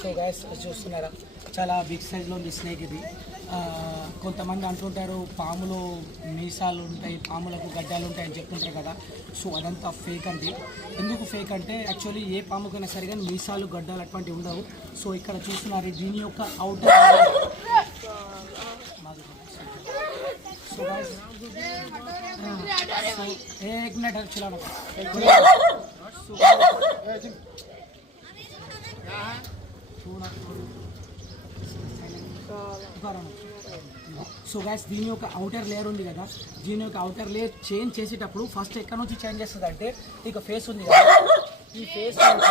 So guys చూస్తున్నారా, చాలా big సైజ్లో ఉంది స్నేక్ ఇది. కొంతమంది అంటుంటారు పాములు మీసాలు ఉంటాయి, పాములకు గడ్డాలు ఉంటాయి అని చెప్తుంటారు కదా. సో అదంతా ఫేక్ అండి. ఎందుకు ఫేక్ అంటే యాక్చువల్లీ ఏ పాముకైనా సరే కానీ మీసాలు గడ్డాలు అటువంటివి ఉండవు. సో ఇక్కడ చూస్తున్నారు దీని యొక్క అవుటర్. సో గైస్ एक मिनट चलाना. సో గైస్ దీని యొక్క అవుటర్ లేయర్ ఉంది కదా, దీని యొక్క అవుటర్ లేయర్ చేంజ్ చేసేటప్పుడు ఫస్ట్ ఎక్కడ నుంచి చేంజ్ చేస్తుంది అంటే ఇక ఫేస్ ఉంది కదా, ఈ ఫేస్ నుంచి